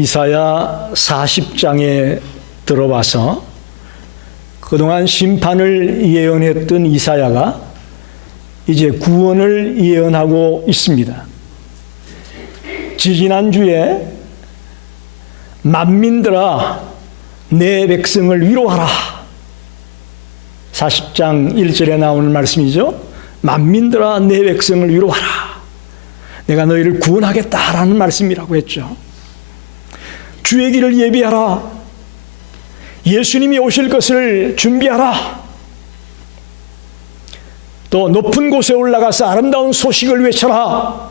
이사야 40장에 들어와서 그동안 심판을 예언했던 이사야가 이제 구원을 예언하고 있습니다. 지지난주에 만민들아 내 백성을 위로하라, 40장 1절에 나오는 말씀이죠. 만민들아 내 백성을 위로하라, 내가 너희를 구원하겠다라는 말씀이라고 했죠. 주의 길을 예비하라, 예수님이 오실 것을 준비하라, 또 높은 곳에 올라가서 아름다운 소식을 외쳐라,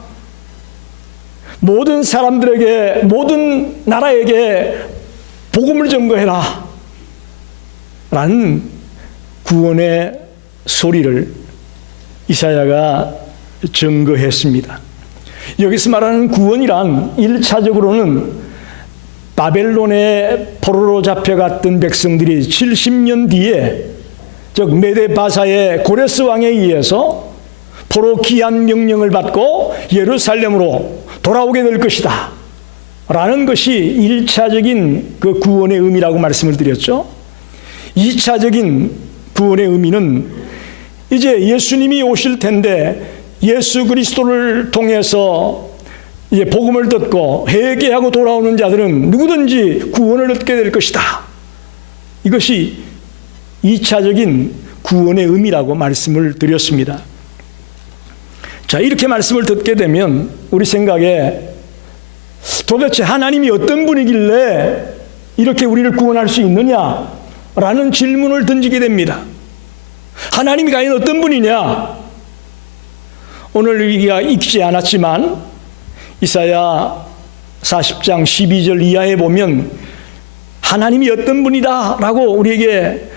모든 사람들에게, 모든 나라에게 복음을 전거해라 라는 구원의 소리를 이사야가 전거했습니다. 여기서 말하는 구원이란 1차적으로는 바벨론의 포로로 잡혀갔던 백성들이 70년 뒤에, 즉 메데바사의 고레스 왕에 의해서 포로 귀환 명령을 받고 예루살렘으로 돌아오게 될 것이다 라는 것이 1차적인 그 구원의 의미라고 말씀을 드렸죠. 2차적인 구원의 의미는 이제 예수님이 오실 텐데 예수 그리스도를 통해서 이제 복음을 듣고 회개하고 돌아오는 자들은 누구든지 구원을 얻게 될 것이다. 이것이 2차적인 구원의 의미라고 말씀을 드렸습니다. 자, 이렇게 말씀을 듣게 되면 우리 생각에 도대체 하나님이 어떤 분이길래 이렇게 우리를 구원할 수 있느냐라는 질문을 던지게 됩니다. 하나님이 과연 어떤 분이냐? 오늘 우리가 읽지 않았지만 이사야 40장 12절 이하에 보면 하나님이 어떤 분이다 라고 우리에게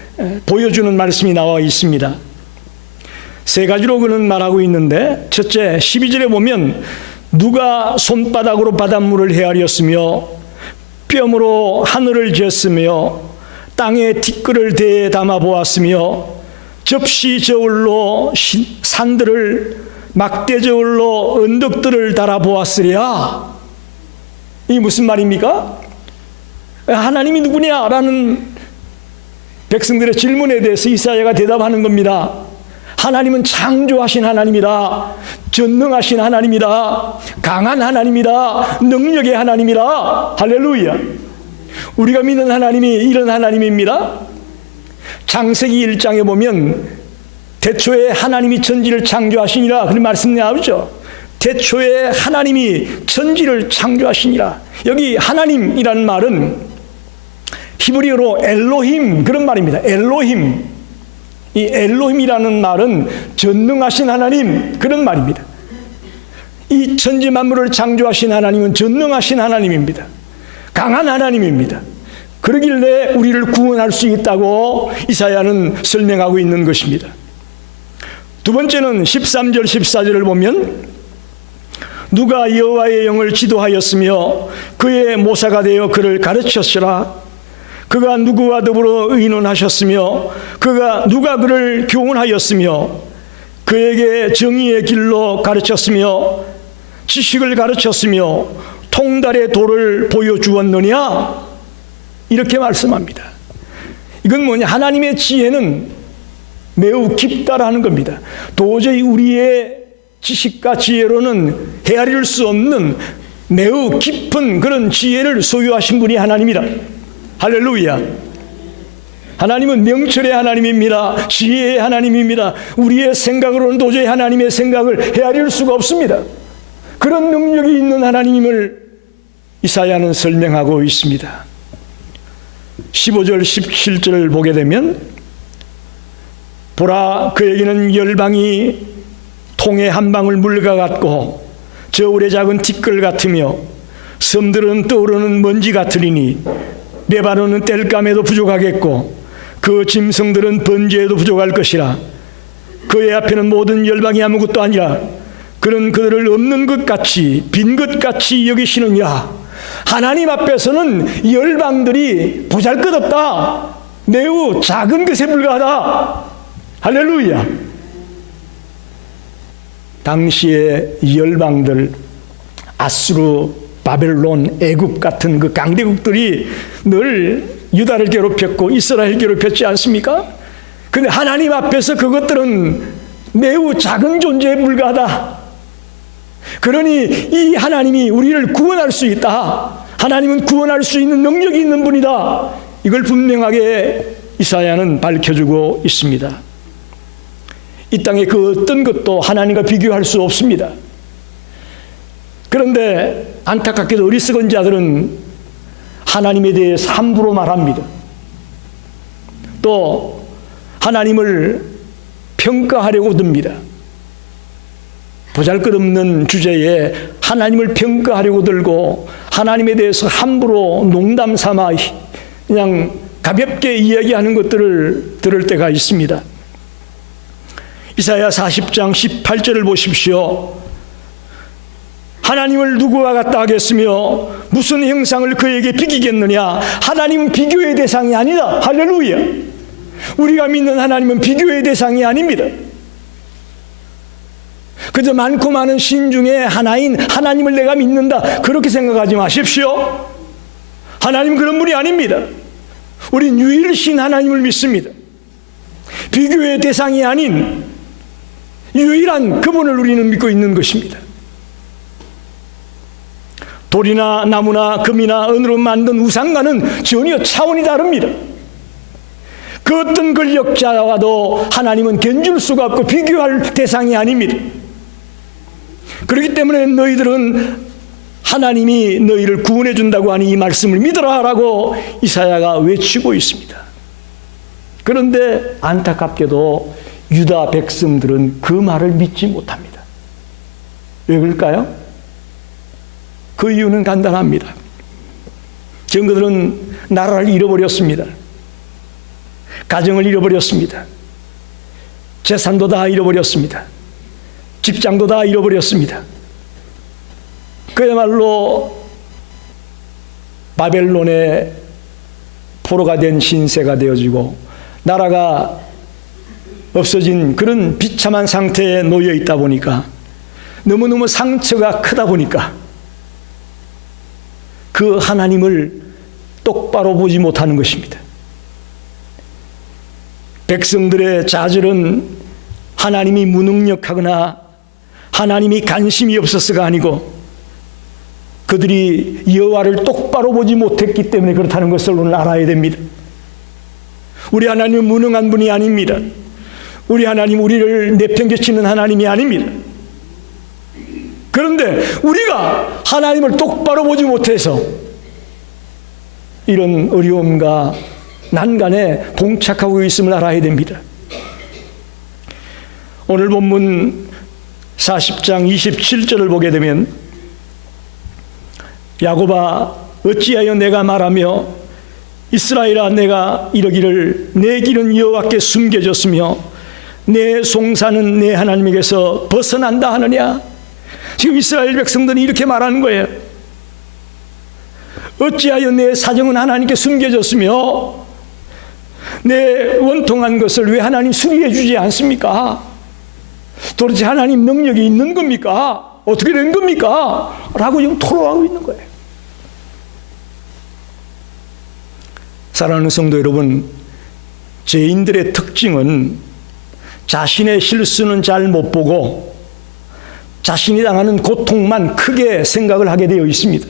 보여주는 말씀이 나와 있습니다. 세 가지로 그는 말하고 있는데, 첫째 12절에 보면 누가 손바닥으로 바닷물을 헤아렸으며 뼘으로 하늘을 쟀으며 땅에 티끌을 대에 담아 보았으며 접시 저울로 산들을 막대 저울로 언덕들을 달아 보았으랴. 이게 무슨 말입니까? 하나님이 누구냐라는 백성들의 질문에 대해서 이사야가 대답하는 겁니다. 하나님은 창조하신 하나님이다, 전능하신 하나님이다, 강한 하나님이다, 능력의 하나님이다. 할렐루야. 우리가 믿는 하나님이 이런 하나님입니다. 창세기 1장에 보면 태초에 하나님이 천지를 창조하시니라 그런 말씀 나오죠. 태초에 하나님이 천지를 창조하시니라. 여기 하나님이라는 말은 히브리어로 엘로힘, 그런 말입니다. 엘로힘. 이 엘로힘이라는 말은 전능하신 하나님, 그런 말입니다. 이 천지 만물을 창조하신 하나님은 전능하신 하나님입니다. 강한 하나님입니다. 그러길래 우리를 구원할 수 있다고 이사야는 설명하고 있는 것입니다. 두 번째는 13절 14절을 보면 누가 여호와의 영을 지도하였으며 그의 모사가 되어 그를 가르쳤으라. 그가 누구와 더불어 의논하셨으며 누가 그를 교훈하였으며 그에게 정의의 길로 가르쳤으며 지식을 가르쳤으며 통달의 도를 보여주었느냐? 이렇게 말씀합니다. 이건 뭐냐? 하나님의 지혜는 매우 깊다라는 겁니다. 도저히 우리의 지식과 지혜로는 헤아릴 수 없는 매우 깊은 그런 지혜를 소유하신 분이 하나님이다. 할렐루야. 하나님은 명철의 하나님입니다. 지혜의 하나님입니다. 우리의 생각으로는 도저히 하나님의 생각을 헤아릴 수가 없습니다. 그런 능력이 있는 하나님을 이사야는 설명하고 있습니다. 15절 17절을 보게 되면 보라, 그에게는 열방이 통의 한 방울 물과 같고 저울의 작은 티끌 같으며 섬들은 떠오르는 먼지 같으리니 레바논은 땔감에도 부족하겠고 그 짐승들은 번제에도 부족할 것이라. 그의 앞에는 모든 열방이 아무것도 아니라 그는 그들을 없는 것 같이 빈 것 같이 여기시느냐. 하나님 앞에서는 열방들이 보잘것없다, 매우 작은 것에 불과하다. 할렐루야. 당시의 열방들, 아수르 바벨론, 애굽 같은 그 강대국들이 늘 유다를 괴롭혔고 이스라엘 괴롭혔지 않습니까? 근데 하나님 앞에서 그것들은 매우 작은 존재에 불과하다. 그러니 이 하나님이 우리를 구원할 수 있다. 하나님은 구원할 수 있는 능력이 있는 분이다. 이걸 분명하게 이사야는 밝혀주고 있습니다. 이 땅의 그 어떤 것도 하나님과 비교할 수 없습니다. 그런데 안타깝게도 어리석은 자들은 하나님에 대해서 함부로 말합니다. 또 하나님을 평가하려고 듭니다. 보잘것없는 주제에 하나님을 평가하려고 들고 하나님에 대해서 함부로 농담 삼아 그냥 가볍게 이야기하는 것들을 들을 때가 있습니다. 이사야 40장 18절을 보십시오. 하나님을 누구와 같다 하겠으며 무슨 형상을 그에게 비기겠느냐. 하나님은 비교의 대상이 아니다. 할렐루야. 우리가 믿는 하나님은 비교의 대상이 아닙니다. 그저 많고 많은 신 중에 하나인 하나님을 내가 믿는다, 그렇게 생각하지 마십시오. 하나님은 그런 분이 아닙니다. 우린 유일신 하나님을 믿습니다. 비교의 대상이 아닌 유일한 그분을 우리는 믿고 있는 것입니다. 돌이나 나무나 금이나 은으로 만든 우상과는 전혀 차원이 다릅니다. 그 어떤 권력자와도 하나님은 견줄 수가 없고 비교할 대상이 아닙니다. 그렇기 때문에 너희들은 하나님이 너희를 구원해 준다고 하니 이 말씀을 믿어라라고 이사야가 외치고 있습니다. 그런데 안타깝게도 유다 백성들은 그 말을 믿지 못합니다. 왜 그럴까요? 그 이유는 간단합니다. 지금 그들은 나라를 잃어버렸습니다. 가정을 잃어버렸습니다. 재산도 다 잃어버렸습니다. 직장도 다 잃어버렸습니다. 그야말로 바벨론의 포로가 된 신세가 되어지고 나라가 없어진 그런 비참한 상태에 놓여 있다 보니까 너무너무 상처가 크다 보니까 그 하나님을 똑바로 보지 못하는 것입니다. 백성들의 좌절은 하나님이 무능력하거나 하나님이 관심이 없어서가 아니고 그들이 여호와를 똑바로 보지 못했기 때문에 그렇다는 것을 오늘 알아야 됩니다. 우리 하나님은 무능한 분이 아닙니다. 우리 하나님 우리를 내팽개치는 하나님이 아닙니다. 그런데 우리가 하나님을 똑바로 보지 못해서 이런 어려움과 난간에 봉착하고 있음을 알아야 됩니다. 오늘 본문 40장 27절을 보게 되면 야곱아 어찌하여 내가 말하며 이스라엘아 내가 이러기를 내 길은 여호와께 숨겨졌으며 내 송사는 내 하나님에게서 벗어난다 하느냐. 지금 이스라엘 백성들이 이렇게 말하는 거예요. 어찌하여 내 사정은 하나님께 숨겨졌으며 내 원통한 것을 왜 하나님 수리해 주지 않습니까? 도대체 하나님 능력이 있는 겁니까? 어떻게 된 겁니까? 라고 지금 토로하고 있는 거예요. 사랑하는 성도 여러분, 죄인들의 특징은 자신의 실수는 잘 못 보고 자신이 당하는 고통만 크게 생각을 하게 되어 있습니다.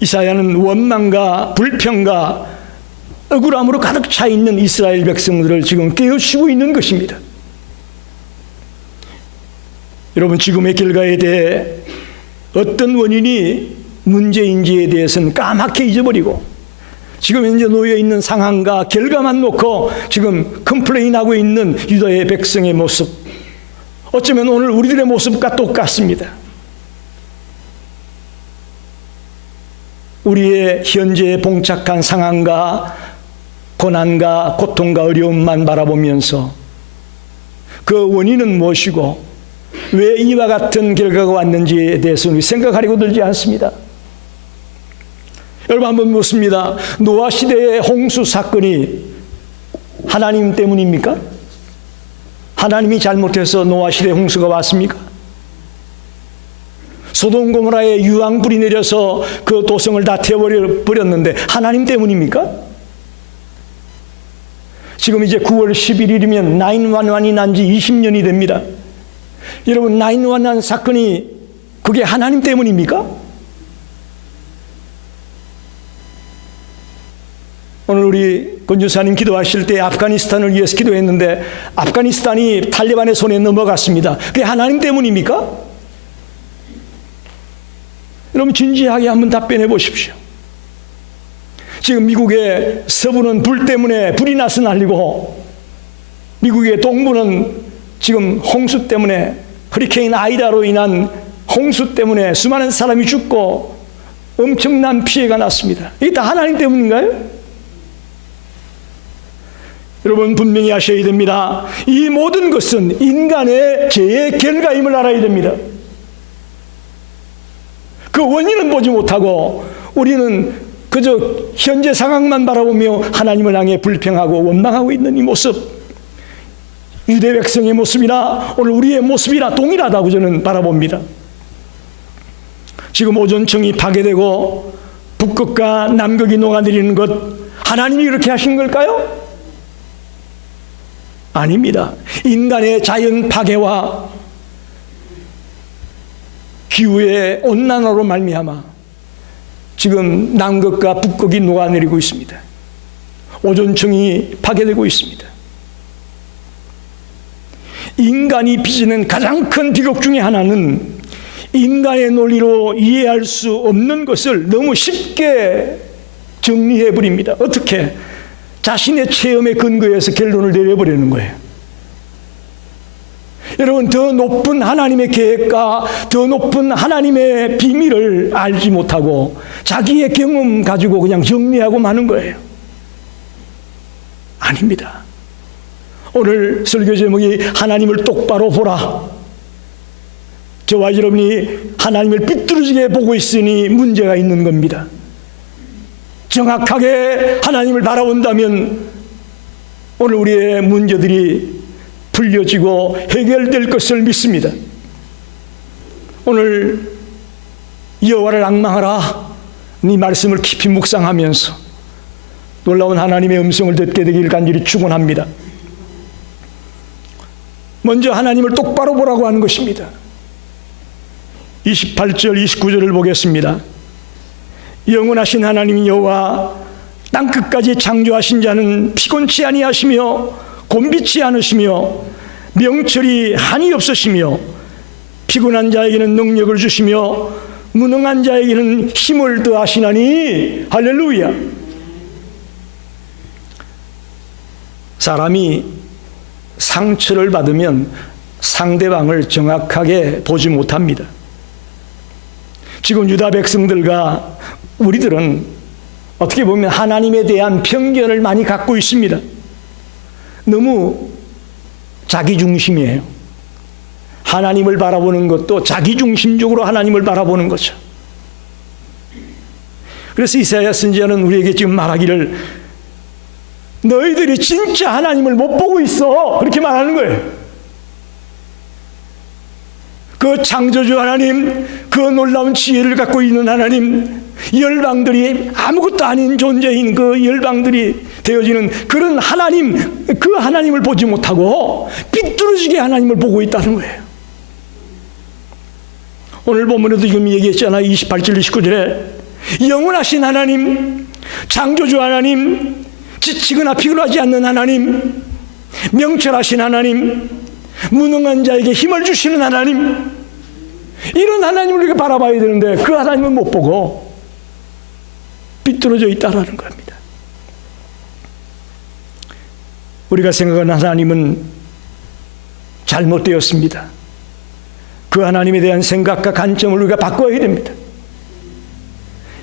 이사야는 원망과 불평과 억울함으로 가득 차 있는 이스라엘 백성들을 지금 깨우치고 있는 것입니다. 여러분, 지금의 결과에 대해 어떤 원인이 문제인지에 대해서는 까맣게 잊어버리고 지금 현재 놓여 있는 상황과 결과만 놓고 지금 컴플레인하고 있는 유다의 백성의 모습, 어쩌면 오늘 우리들의 모습과 똑같습니다. 우리의 현재에 봉착한 상황과 고난과 고통과 어려움만 바라보면서 그 원인은 무엇이고 왜 이와 같은 결과가 왔는지에 대해서는 생각하려고 들지 않습니다. 여러분, 한번 묻습니다. 노아 시대의 홍수 사건이 하나님 때문입니까? 하나님이 잘못해서 노아 시대에 홍수가 왔습니까? 소돔 고모라에 유황불이 내려서 그 도성을 다 태워버렸는데 하나님 때문입니까? 지금 이제 9월 11일이면 911이 난 지 20년이 됩니다. 여러분, 911 사건이 그게 하나님 때문입니까? 오늘 우리 권주사님 기도하실 때 아프가니스탄을 위해서 기도했는데 아프가니스탄이 탈레반의 손에 넘어갔습니다. 그게 하나님 때문입니까? 여러분, 진지하게 한번 답변해 보십시오. 지금 미국의 서부는 불 때문에 불이 나서 난리고 미국의 동부는 지금 홍수 때문에 허리케인 아이다로 인한 홍수 때문에 수많은 사람이 죽고 엄청난 피해가 났습니다. 이게 다 하나님 때문인가요? 여러분, 분명히 아셔야 됩니다. 이 모든 것은 인간의 죄의 결과임을 알아야 됩니다. 그 원인은 보지 못하고 우리는 그저 현재 상황만 바라보며 하나님을 향해 불평하고 원망하고 있는 이 모습, 유대 백성의 모습이나 오늘 우리의 모습이나 동일하다고 저는 바라봅니다. 지금 오존청이 파괴되고 북극과 남극이 녹아내리는 것, 하나님이 이렇게 하신 걸까요? 아닙니다. 인간의 자연 파괴와 기후의 온난화로 말미암아 지금 남극과 북극이 녹아내리고 있습니다. 오존층이 파괴되고 있습니다. 인간이 빚는 가장 큰 비극 중에 하나는 인간의 논리로 이해할 수 없는 것을 너무 쉽게 정리해 버립니다. 어떻게? 자신의 체험에 근거해서 결론을 내려버리는 거예요. 여러분, 더 높은 하나님의 계획과 더 높은 하나님의 비밀을 알지 못하고 자기의 경험 가지고 그냥 정리하고 마는 거예요. 아닙니다. 오늘 설교 제목이 하나님을 똑바로 보라. 저와 여러분이 하나님을 삐뚤어지게 보고 있으니 문제가 있는 겁니다. 정확하게 하나님을 바라본다면 오늘 우리의 문제들이 풀려지고 해결될 것을 믿습니다. 오늘 여호와를 앙망하라, 이 말씀을 깊이 묵상하면서 놀라운 하나님의 음성을 듣게 되기를 간절히 축원합니다. 먼저 하나님을 똑바로 보라고 하는 것입니다. 28절 29절을 보겠습니다. 영원하신 하나님 여호와, 땅끝까지 창조하신 자는 피곤치 아니하시며 곤비치 않으시며 명철이 한이 없으시며 피곤한 자에게는 능력을 주시며 무능한 자에게는 힘을 더하시나니. 할렐루야. 사람이 상처를 받으면 상대방을 정확하게 보지 못합니다. 지금 유다 백성들과 우리들은 어떻게 보면 하나님에 대한 편견을 많이 갖고 있습니다. 너무 자기중심이에요. 하나님을 바라보는 것도 자기중심적으로 하나님을 바라보는 거죠. 그래서 이사야 선지자는 우리에게 지금 말하기를 너희들이 진짜 하나님을 못 보고 있어, 그렇게 말하는 거예요. 그 창조주 하나님, 그 놀라운 지혜를 갖고 있는 하나님, 열방들이 아무것도 아닌 존재인 그 열방들이 되어지는 그런 하나님, 그 하나님을 보지 못하고 삐뚤어지게 하나님을 보고 있다는 거예요. 오늘 본문에도 지금 얘기했잖아요. 28절 29절에 영원하신 하나님, 창조주 하나님, 지치거나 피곤하지 않는 하나님, 명철하신 하나님, 무능한 자에게 힘을 주시는 하나님, 이런 하나님을 우리가 바라봐야 되는데 그 하나님은 못 보고 삐뚤어져 있다라는 겁니다. 우리가 생각하는 하나님은 잘못되었습니다. 그 하나님에 대한 생각과 관점을 우리가 바꿔야 됩니다.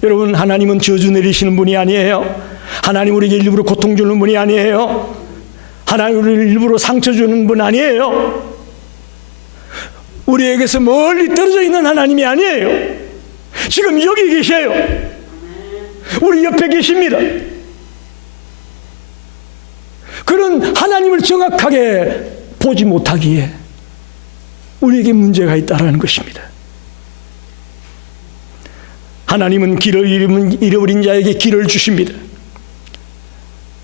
여러분, 하나님은 저주 내리시는 분이 아니에요. 하나님 우리에게 일부러 고통 주는 분이 아니에요. 하나님 우리를 일부러 상처 주는 분 아니에요. 우리에게서 멀리 떨어져 있는 하나님이 아니에요. 지금 여기 계셔요. 우리 옆에 계십니다. 그런 하나님을 정확하게 보지 못하기에 우리에게 문제가 있다는 것입니다. 하나님은 길을 잃어버린 자에게 길을 주십니다.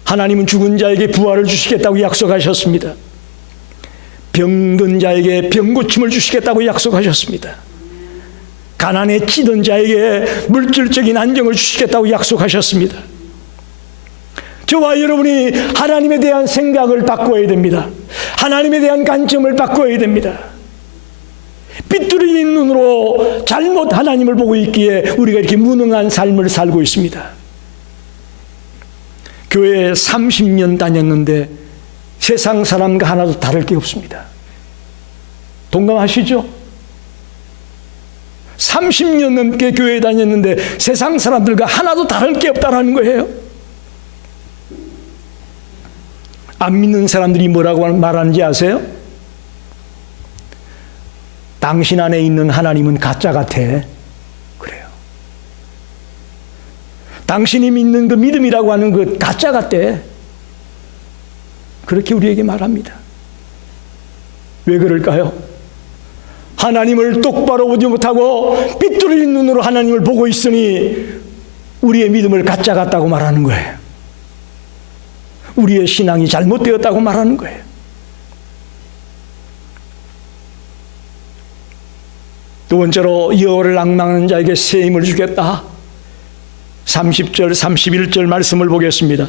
하나님은 죽은 자에게 부활을 주시겠다고 약속하셨습니다. 병든 자에게 병고침을 주시겠다고 약속하셨습니다. 가난에 찌든 자에게 물질적인 안정을 주시겠다고 약속하셨습니다. 저와 여러분이 하나님에 대한 생각을 바꿔야 됩니다. 하나님에 대한 관점을 바꿔야 됩니다. 삐뚤어진 눈으로 잘못 하나님을 보고 있기에 우리가 이렇게 무능한 삶을 살고 있습니다. 교회에 30년 다녔는데 세상 사람과 하나도 다를 게 없습니다. 동감하시죠? 30년 넘게 교회에 다녔는데 세상 사람들과 하나도 다를 게 없다라는 거예요. 안 믿는 사람들이 뭐라고 말하는지 아세요? 당신 안에 있는 하나님은 가짜 같아. 그래요. 당신이 믿는 그 믿음이라고 하는 그 가짜 같대. 그렇게 우리에게 말합니다. 왜 그럴까요? 하나님을 똑바로 보지 못하고 삐뚤어진 눈으로 하나님을 보고 있으니 우리의 믿음을 가짜 같다고 말하는 거예요. 우리의 신앙이 잘못되었다고 말하는 거예요. 두 번째로 여호와를 앙망하는 자에게 새 힘을 주겠다. 30절 31절 말씀을 보겠습니다.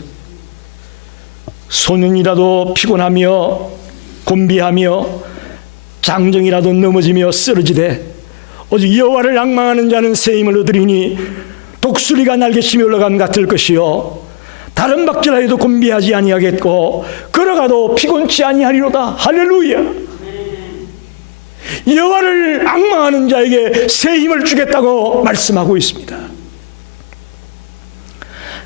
소년이라도 피곤하며 곤비하며 장정이라도 넘어지며 쓰러지되 오직 여호와를 앙망하는 자는 새 힘을 얻으리니 독수리가 날개치며 올라감 같을 것이요 다른 박질하여도 곤비하지 아니하겠고 걸어가도 피곤치 아니하리로다. 할렐루야. 여호와를 앙망하는 자에게 새 힘을 주겠다고 말씀하고 있습니다.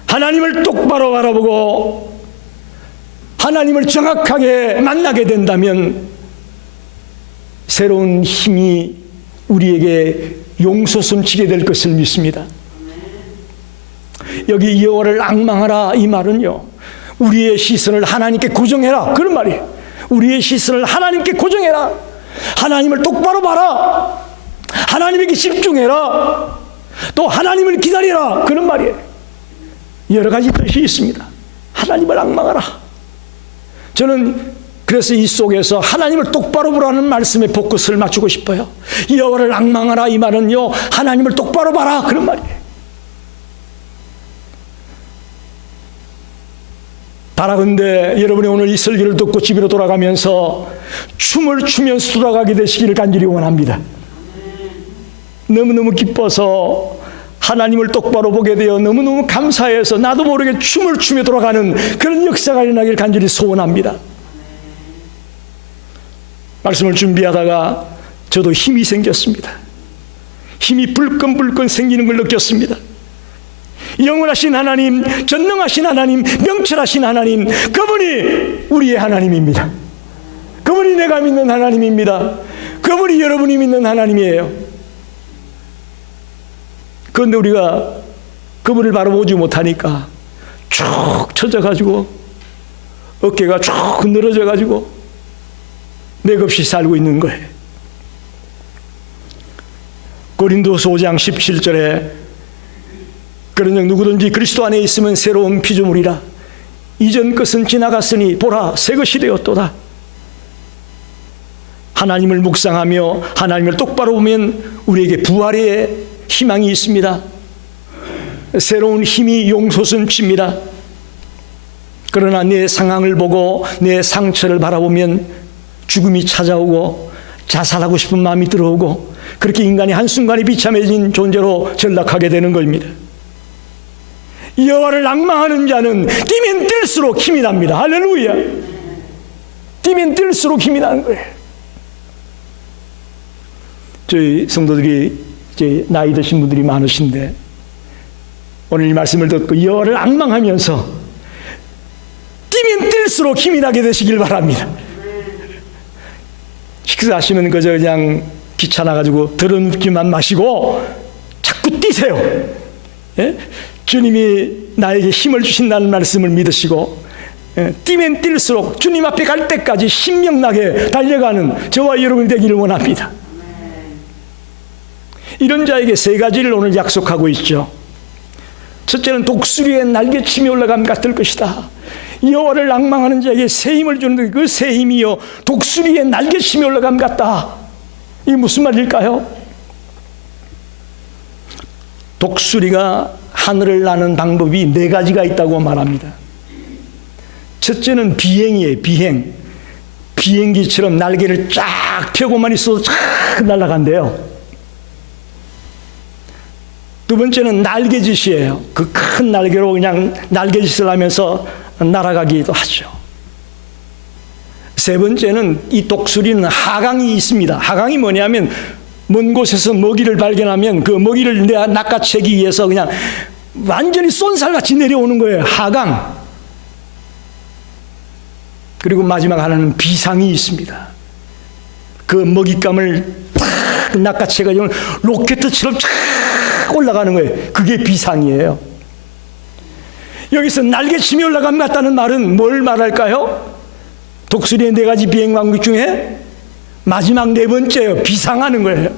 하나님을 똑바로 바라보고 하나님을 정확하게 만나게 된다면 새로운 힘이 우리에게 용솟음치게 될 것을 믿습니다. 여기 여호와를 앙망하라 이 말은요, 우리의 시선을 하나님께 고정해라 그런 말이에요. 우리의 시선을 하나님께 고정해라. 하나님을 똑바로 봐라. 하나님에게 집중해라. 또 하나님을 기다리라 그런 말이에요. 여러 가지 뜻이 있습니다. 하나님을 앙망하라. 저는 그래서 이 속에서 하나님을 똑바로 보라는 말씀에 포커스를 맞추고 싶어요. 여호와를 앙망하라 이 말은요, 하나님을 똑바로 봐라 그런 말이에요. 바라건대 여러분이 오늘 이 설교를 듣고 집으로 돌아가면서 춤을 추면서 돌아가게 되시기를 간절히 원합니다. 너무너무 기뻐서 하나님을 똑바로 보게 되어 너무너무 감사해서 나도 모르게 춤을 추며 돌아가는 그런 역사가 일어나길 간절히 소원합니다. 말씀을 준비하다가 저도 힘이 생겼습니다. 힘이 불끈불끈 생기는 걸 느꼈습니다. 영원하신 하나님, 전능하신 하나님, 명철하신 하나님, 그분이 우리의 하나님입니다. 그분이 내가 믿는 하나님입니다. 그분이 여러분이 믿는 하나님이에요. 그런데 우리가 그분을 바라보지 못하니까 쭉 처져가지고 어깨가 쭉 늘어져가지고 맥없이 살고 있는 거예요. 고린도서 5장 17절에 그러므로 누구든지 그리스도 안에 있으면 새로운 피조물이라 이전 것은 지나갔으니 보라 새 것이 되었도다. 하나님을 묵상하며 하나님을 똑바로 보면 우리에게 부활의 희망이 있습니다. 새로운 힘이 용솟음칩니다. 그러나 내 상황을 보고 내 상처를 바라보면 죽음이 찾아오고 자살하고 싶은 마음이 들어오고 그렇게 인간이 한순간에 비참해진 존재로 전락하게 되는 겁니다. 여호와를 앙망하는 자는 뛰면 뛸수록 힘이 납니다. 할렐루야. 뛰면 뛸수록 힘이 나는 거예요. 저희 성도들이 이제 나이 드신 분들이 많으신데 오늘 이 말씀을 듣고 여호와를 앙망하면서 뛰면 뛸수록 힘이 나게 되시길 바랍니다. 식사하시면 그저 그냥 귀찮아가지고 들어눕기만 마시고 자꾸 뛰세요. 예? 주님이 나에게 힘을 주신다는 말씀을 믿으시고 뛰면 뛸수록 주님 앞에 갈 때까지 신명나게 달려가는 저와 여러분이 되기를 원합니다. 이런 자에게 세 가지를 오늘 약속하고 있죠. 첫째는 독수리의 날개침이 올라감 같을 것이다. 여호와를 앙망하는 자에게 새 힘을 주는데 그 새 힘이요 독수리의 날개침이 올라감 같다. 이게 무슨 말일까요? 독수리가 하늘을 나는 방법이 네 가지가 있다고 말합니다. 첫째는 비행이에요. 비행기처럼 날개를 쫙 펴고만 있어도 쫙 날아간대요. 두 번째는 날개짓이에요. 그 큰 날개로 그냥 날개짓을 하면서 날아가기도 하죠. 세 번째는 이 독수리는 하강이 있습니다. 하강이 뭐냐면 먼 곳에서 먹이를 발견하면 그 먹이를 낚아채기 위해서 그냥 완전히 쏜살같이 내려오는 거예요. 하강. 그리고 마지막 하나는 비상이 있습니다. 그 먹잇감을 탁 낚아채가지고 로켓처럼 쫙 올라가는 거예요. 그게 비상이에요. 여기서 날개침이 올라감 같다는 말은 뭘 말할까요? 독수리의 네 가지 비행 방법 중에 마지막 네 번째예요. 비상하는 거예요.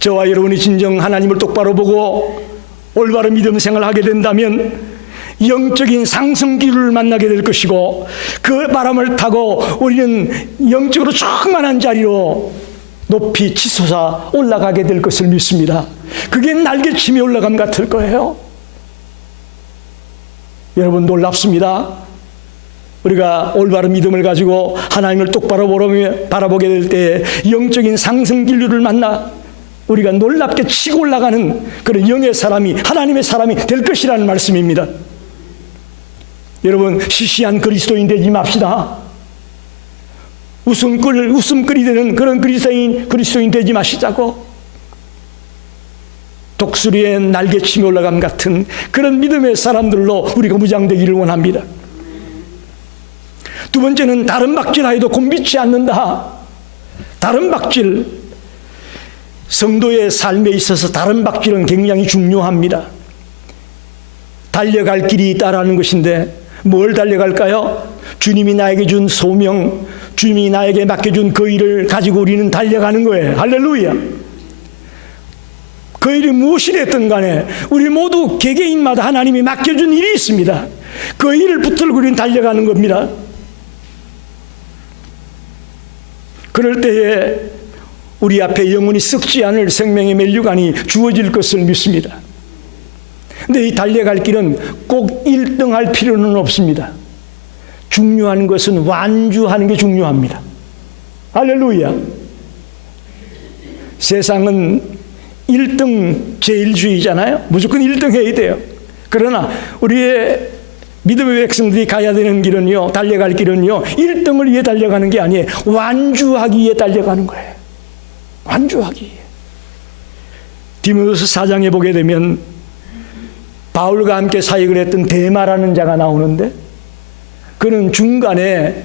저와 여러분이 진정 하나님을 똑바로 보고 올바른 믿음 생활을 하게 된다면 영적인 상승 기류를 만나게 될 것이고 그 바람을 타고 우리는 영적으로 충만한 자리로 높이 치솟아 올라가게 될 것을 믿습니다. 그게 날개침이 올라감 같을 거예요. 여러분 놀랍습니다. 우리가 올바른 믿음을 가지고 하나님을 똑바로 바라보게 될 때 영적인 상승 기류를 만나 우리가 놀랍게 치고 올라가는 그런 영의 사람이 하나님의 사람이 될 것이라는 말씀입니다. 여러분 시시한 그리스도인 되지 맙시다. 웃음거리 되는 그런 그리스도인 되지 마시자고. 독수리의 날개침이 올라감 같은 그런 믿음의 사람들로 우리가 무장되기를 원합니다. 두 번째는 다른 박질하여도 곤비치 않는다. 다른 박질, 성도의 삶에 있어서 다른 박질은 굉장히 중요합니다. 달려갈 길이 있다라는 것인데 뭘 달려갈까요? 주님이 나에게 준 소명, 주님이 나에게 맡겨준 그 일을 가지고 우리는 달려가는 거예요. 할렐루야. 그 일이 무엇이 됐든 간에 우리 모두 개개인마다 하나님이 맡겨준 일이 있습니다. 그 일을 붙들고 우리는 달려가는 겁니다. 그럴 때에 우리 앞에 영원히 썩지 않을 생명의 면류관이 주어질 것을 믿습니다. 근데 이 달려갈 길은 꼭 1등할 필요는 없습니다. 중요한 것은 완주하는 게 중요합니다. 할렐루야. 세상은 1등 제일주의잖아요. 무조건 1등 해야 돼요. 그러나 우리의 믿음의 백성들이 가야 되는 길은요, 달려갈 길은요, 1등을 위해 달려가는 게 아니에요. 완주하기 위해 달려가는 거예요. 완주하기 위해. 디모데후서 4장에 보게 되면 바울과 함께 사역을 했던 데마라는 자가 나오는데 그는 중간에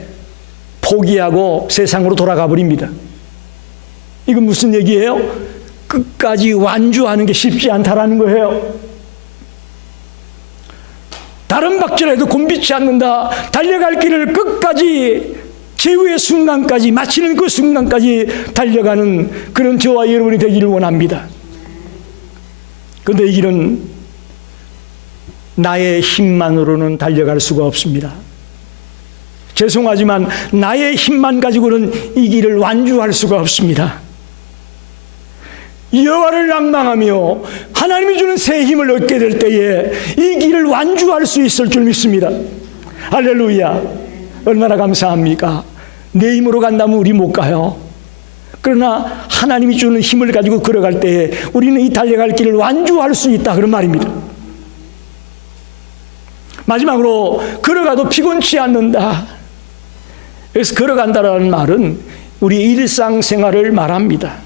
포기하고 세상으로 돌아가 버립니다. 이건 무슨 얘기예요? 끝까지 완주하는 게 쉽지 않다라는 거예요. 다른 박질해도 곤비치 않는다. 달려갈 길을 끝까지 최후의 순간까지 마치는 그 순간까지 달려가는 그런 저와 여러분이 되기를 원합니다. 그런데 이 길은 나의 힘만으로는 달려갈 수가 없습니다. 죄송하지만 나의 힘만 가지고는 이 길을 완주할 수가 없습니다. 여호와를 낭망하며 하나님이 주는 새 힘을 얻게 될 때에 이 길을 완주할 수 있을 줄 믿습니다. 할렐루야. 얼마나 감사합니까? 내 힘으로 간다면 우리 못 가요. 그러나 하나님이 주는 힘을 가지고 걸어갈 때에 우리는 이 달려갈 길을 완주할 수 있다 그런 말입니다. 마지막으로 걸어가도 피곤치 않는다. 그래서 걸어간다라는 말은 우리 일상생활을 말합니다.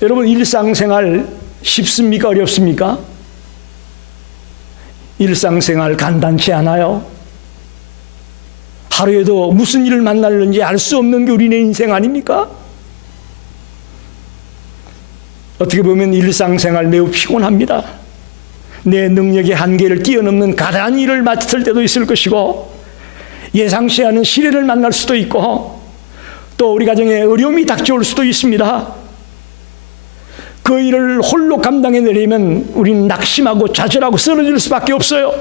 여러분 일상생활 쉽습니까? 어렵습니까? 일상생활 간단치 않아요. 하루에도 무슨 일을 만날는지 알 수 없는 게 우리네 인생 아닙니까? 어떻게 보면 일상생활 매우 피곤합니다. 내 능력의 한계를 뛰어넘는 가다한 일을 맡을 때도 있을 것이고 예상치 않은 시련을 만날 수도 있고 또 우리 가정에 어려움이 닥쳐올 수도 있습니다. 그 일을 홀로 감당해내려면 우리는 낙심하고 좌절하고 쓰러질 수밖에 없어요.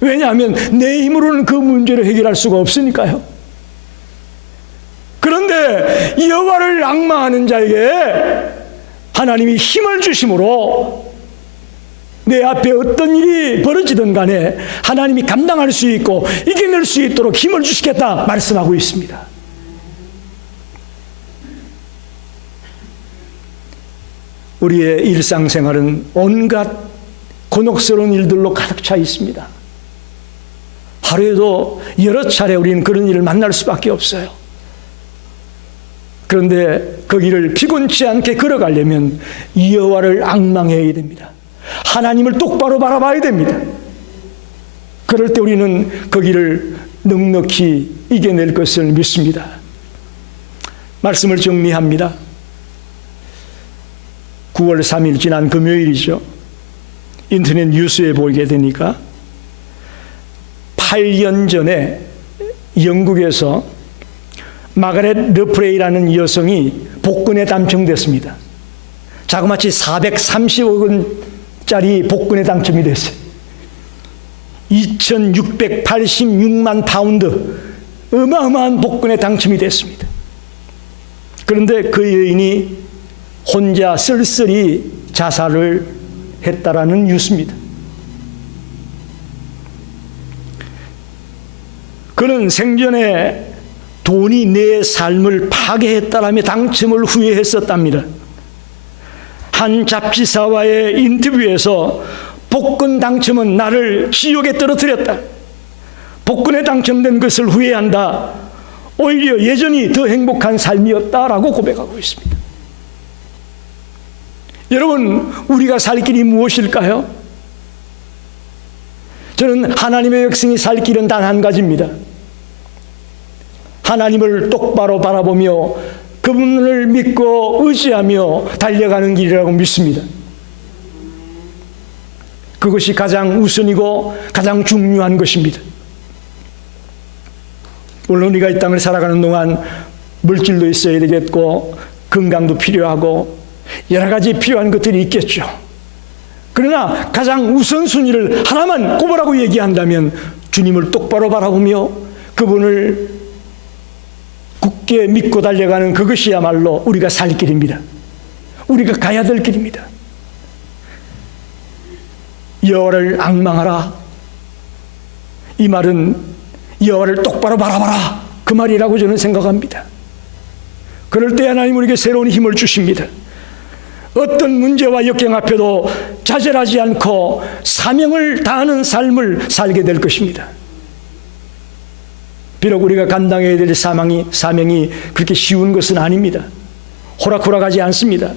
왜냐하면 내 힘으로는 그 문제를 해결할 수가 없으니까요. 그런데 여호와를 앙망하는 자에게 하나님이 힘을 주심으로 내 앞에 어떤 일이 벌어지든 간에 하나님이 감당할 수 있고 이겨낼 수 있도록 힘을 주시겠다 말씀하고 있습니다. 우리의 일상생활은 온갖 곤혹스러운 일들로 가득 차 있습니다. 하루에도 여러 차례 우리는 그런 일을 만날 수밖에 없어요. 그런데 그 길을 피곤치 않게 걸어가려면 여호와를 앙망해야 됩니다. 하나님을 똑바로 바라봐야 됩니다. 그럴 때 우리는 그 길을 넉넉히 이겨낼 것을 믿습니다. 말씀을 정리합니다. 9월 3일 지난 금요일이죠. 인터넷 뉴스에 보게 되니까 8년 전에 영국에서 마가렛 르프레이라는 여성이 복권에 당첨됐습니다. 자그마치 430억 원짜리 복권에 당첨이 됐어요. 2686만 파운드, 어마어마한 복권에 당첨이 됐습니다. 그런데 그 여인이 혼자 쓸쓸히 자살을 했다라는 뉴스입니다. 그는 생전에 돈이 내 삶을 파괴했다라며 당첨을 후회했었답니다. 한 잡지사와의 인터뷰에서 복권 당첨은 나를 지옥에 떨어뜨렸다. 복권에 당첨된 것을 후회한다. 오히려 예전이 더 행복한 삶이었다라고 고백하고 있습니다. 여러분, 우리가 살 길이 무엇일까요? 저는 하나님의 백성이 살 길은 단 한 가지입니다. 하나님을 똑바로 바라보며 그분을 믿고 의지하며 달려가는 길이라고 믿습니다. 그것이 가장 우선이고 가장 중요한 것입니다. 물론 우리가 이 땅을 살아가는 동안 물질도 있어야 되겠고 건강도 필요하고 여러 가지 필요한 것들이 있겠죠. 그러나 가장 우선순위를 하나만 꼽으라고 얘기한다면 주님을 똑바로 바라보며 그분을 굳게 믿고 달려가는 그것이야말로 우리가 살 길입니다. 우리가 가야 될 길입니다. 여호와를 앙망하라. 이 말은 여호와를 똑바로 바라봐라, 그 말이라고 저는 생각합니다. 그럴 때 하나님 우리에게 새로운 힘을 주십니다. 어떤 문제와 역경 앞에도 좌절하지 않고 사명을 다하는 삶을 살게 될 것입니다. 비록 우리가 감당해야 될 사명이 그렇게 쉬운 것은 아닙니다. 호락호락하지 않습니다.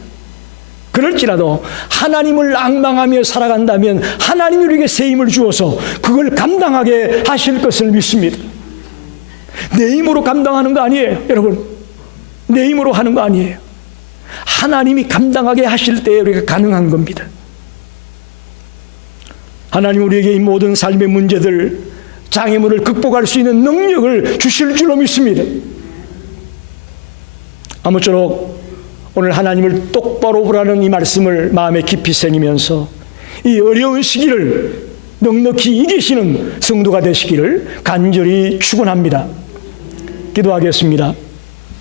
그럴지라도 하나님을 앙망하며 살아간다면 하나님이 우리에게 새 힘을 주어서 그걸 감당하게 하실 것을 믿습니다. 내 힘으로 감당하는 거 아니에요, 여러분. 내 힘으로 하는 거 아니에요. 하나님이 감당하게 하실 때에 우리가 가능한 겁니다. 하나님 우리에게 이 모든 삶의 문제들, 장애물을 극복할 수 있는 능력을 주실 줄로 믿습니다. 아무쪼록 오늘 하나님을 똑바로 보라는 이 말씀을 마음에 깊이 새기면서 이 어려운 시기를 넉넉히 이기시는 성도가 되시기를 간절히 축원합니다. 기도하겠습니다.